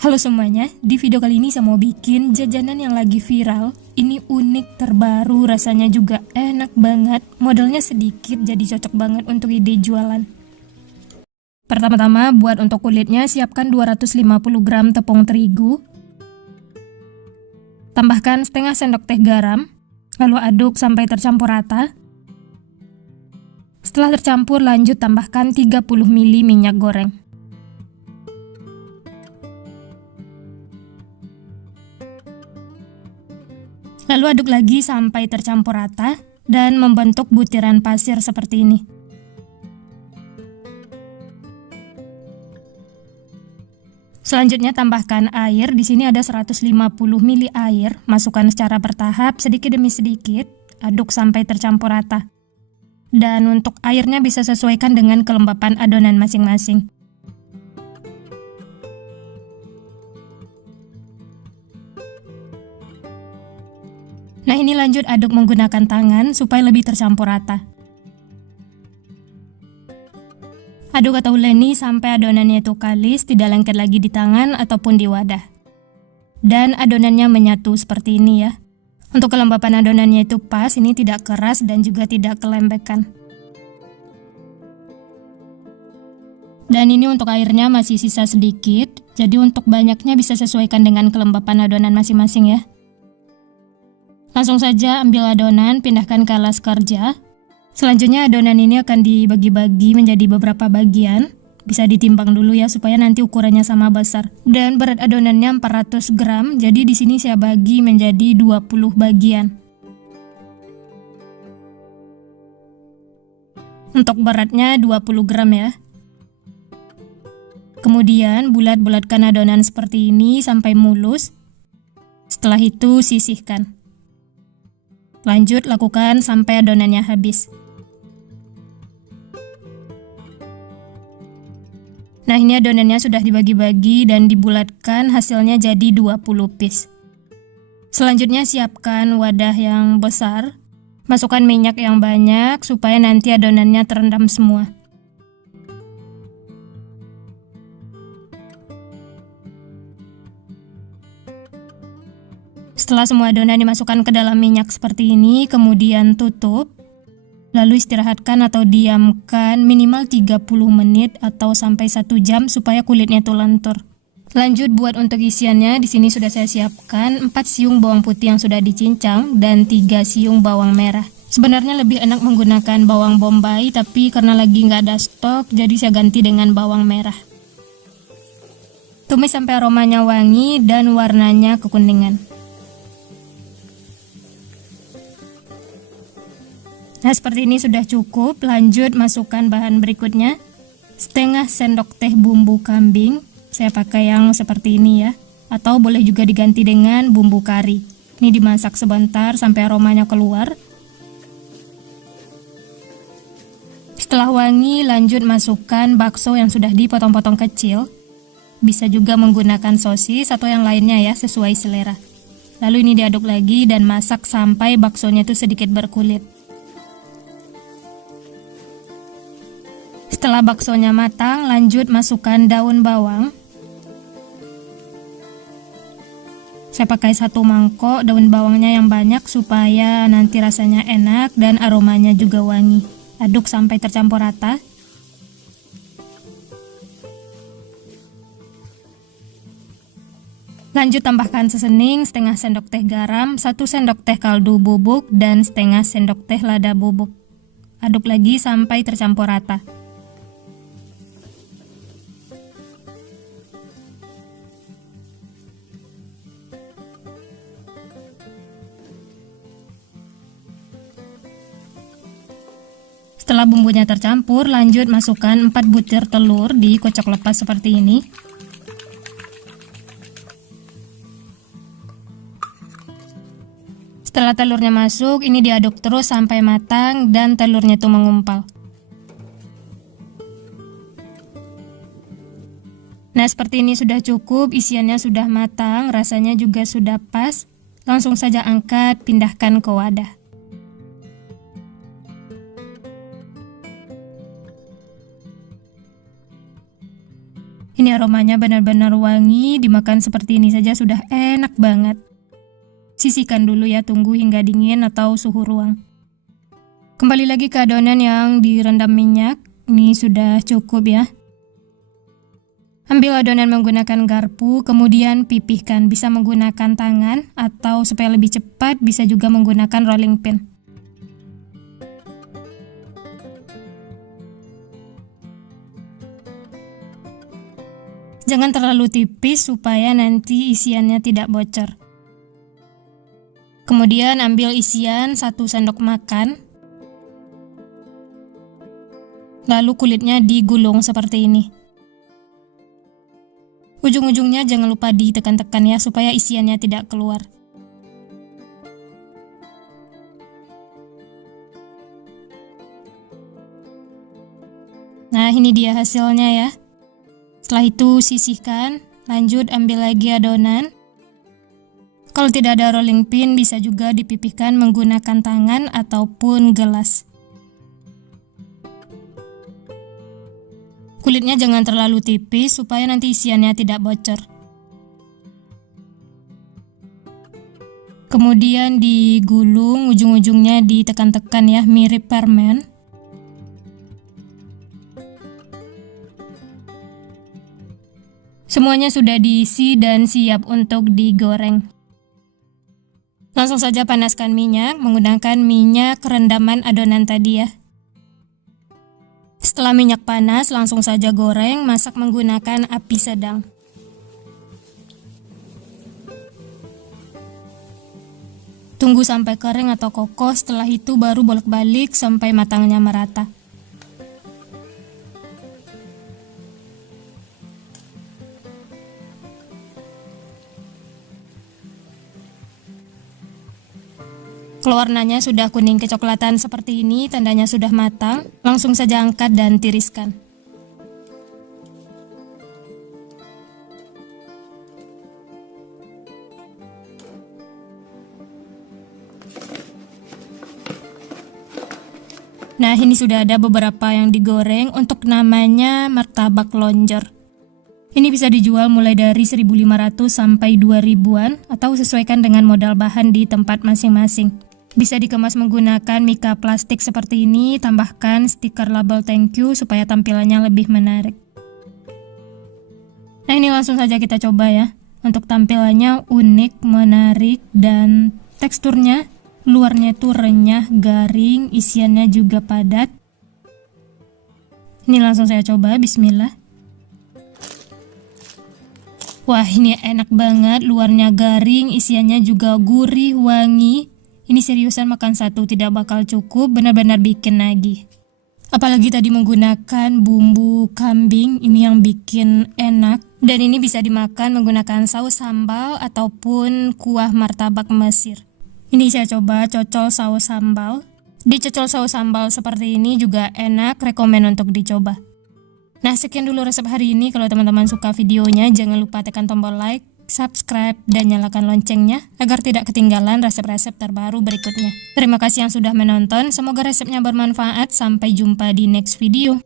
Halo semuanya, di video kali ini saya mau bikin jajanan yang lagi viral. Ini unik, terbaru, rasanya juga enak banget. Modalnya sedikit, jadi cocok banget untuk ide jualan. Pertama-tama, buat untuk kulitnya, siapkan 250 gram tepung terigu. Tambahkan setengah sendok teh garam, lalu aduk sampai tercampur rata. Setelah tercampur, lanjut tambahkan 30 ml minyak goreng. Lalu aduk lagi sampai tercampur rata dan membentuk butiran pasir seperti ini. Selanjutnya tambahkan air. Di sini ada 150 ml air. Masukkan secara bertahap sedikit demi sedikit. Aduk sampai tercampur rata. Dan untuk airnya bisa sesuaikan dengan kelembapan adonan masing-masing. Nah, ini lanjut aduk menggunakan tangan supaya lebih tercampur rata. Aduk atau uleni sampai adonannya itu kalis, tidak lengket lagi di tangan ataupun di wadah. Dan adonannya menyatu seperti ini ya. Untuk kelembapan adonannya itu pas, ini tidak keras dan juga tidak kelembekan. Dan ini untuk airnya masih sisa sedikit, jadi untuk banyaknya bisa sesuaikan dengan kelembapan adonan masing-masing ya. Langsung saja ambil adonan, pindahkan ke alas kerja. Selanjutnya adonan ini akan dibagi-bagi menjadi beberapa bagian. Bisa ditimbang dulu ya supaya nanti ukurannya sama besar. Dan berat adonannya 400 gram, jadi di sini saya bagi menjadi 20 bagian. Untuk beratnya 20 gram ya. Kemudian bulat-bulatkan adonan seperti ini sampai mulus. Setelah itu sisihkan. Lanjut lakukan sampai adonannya habis. Nah, ini adonannya sudah dibagi-bagi dan dibulatkan, hasilnya jadi 20 piece. Selanjutnya siapkan wadah yang besar. Masukkan minyak yang banyak supaya nanti adonannya terendam semua. Setelah semua adonan dimasukkan ke dalam minyak seperti ini, kemudian tutup. Lalu istirahatkan atau diamkan minimal 30 menit atau sampai 1 jam supaya kulitnya itu lentur. Lanjut buat untuk isiannya, di sini sudah saya siapkan 4 siung bawang putih yang sudah dicincang dan 3 siung bawang merah. Sebenarnya lebih enak menggunakan bawang bombay, tapi karena lagi nggak ada stok, jadi saya ganti dengan bawang merah. Tumis sampai aromanya wangi dan warnanya kekuningan. Nah, seperti ini sudah cukup. Lanjut masukkan bahan berikutnya. Setengah sendok teh bumbu kambing. Saya pakai yang seperti ini ya. Atau boleh juga diganti dengan bumbu kari. Ini dimasak sebentar sampai aromanya keluar. Setelah wangi, lanjut masukkan bakso yang sudah dipotong-potong kecil. Bisa juga menggunakan sosis atau yang lainnya ya, sesuai selera. Lalu ini diaduk lagi dan masak sampai baksonya itu sedikit berkulit. Setelah baksonya matang, lanjut masukkan daun bawang. Saya pakai 1 mangkok daun bawangnya yang banyak supaya nanti rasanya enak dan aromanya juga wangi. Aduk sampai tercampur rata. Lanjut tambahkan sesening, setengah sendok teh garam, 1 sendok teh kaldu bubuk, dan setengah sendok teh lada bubuk. Aduk lagi sampai tercampur rata. Setelah bumbunya tercampur, lanjut masukkan 4 butir telur, dikocok lepas seperti ini. Setelah telurnya masuk, ini diaduk terus sampai matang dan telurnya itu mengumpal. Nah, seperti ini sudah cukup, isiannya sudah matang, rasanya juga sudah pas. Langsung saja angkat, pindahkan ke wadah. Ini aromanya benar-benar wangi, dimakan seperti ini saja sudah enak banget. Sisihkan dulu ya, tunggu hingga dingin atau suhu ruang. Kembali lagi ke adonan yang direndam minyak, ini sudah cukup ya. Ambil adonan menggunakan garpu, kemudian pipihkan. Bisa menggunakan tangan atau supaya lebih cepat bisa juga menggunakan rolling pin. Jangan terlalu tipis supaya nanti isiannya tidak bocor. Kemudian ambil isian 1 sendok makan. Lalu kulitnya digulung seperti ini. Ujung-ujungnya jangan lupa ditekan-tekan ya supaya isiannya tidak keluar. Nah, ini dia hasilnya ya. Setelah itu sisihkan, lanjut ambil lagi adonan. Kalau tidak ada rolling pin bisa juga dipipihkan menggunakan tangan ataupun gelas. Kulitnya jangan terlalu tipis supaya nanti isiannya tidak bocor. Kemudian digulung, ujung-ujungnya ditekan-tekan ya, mirip permen. Semuanya sudah diisi dan siap untuk digoreng. Langsung saja panaskan minyak menggunakan minyak rendaman adonan tadi ya. Setelah minyak panas, langsung saja goreng, masak menggunakan api sedang. Tunggu sampai kering atau kokoh, setelah itu baru bolak-balik sampai matangnya merata. Kalau warnanya sudah kuning kecoklatan seperti ini, tandanya sudah matang. Langsung saja angkat dan tiriskan. Nah, ini sudah ada beberapa yang digoreng. Untuk namanya martabak lonjor. Ini bisa dijual mulai dari 1.500 sampai 2.000-an atau sesuaikan dengan modal bahan di tempat masing-masing. Bisa dikemas menggunakan mika plastik seperti ini, tambahkan stiker label thank you supaya tampilannya lebih menarik. Nah, ini langsung saja kita coba ya. Untuk tampilannya unik, menarik, dan teksturnya luarnya itu renyah, garing, isiannya juga padat. Ini langsung saya coba, bismillah. Wah, ini enak banget, luarnya garing, isiannya juga gurih, wangi. Ini seriusan makan satu tidak bakal cukup, benar-benar bikin nagih. Apalagi tadi menggunakan bumbu kambing, ini yang bikin enak. Dan ini bisa dimakan menggunakan saus sambal ataupun kuah martabak Mesir. Ini saya coba cocol saus sambal. Dicocol saus sambal seperti ini juga enak, rekomen untuk dicoba. Nah, sekian dulu resep hari ini. Kalau teman-teman suka videonya, jangan lupa tekan tombol like, subscribe, dan nyalakan loncengnya agar tidak ketinggalan resep-resep terbaru berikutnya. Terima kasih yang sudah menonton, semoga resepnya bermanfaat. Sampai jumpa di next video.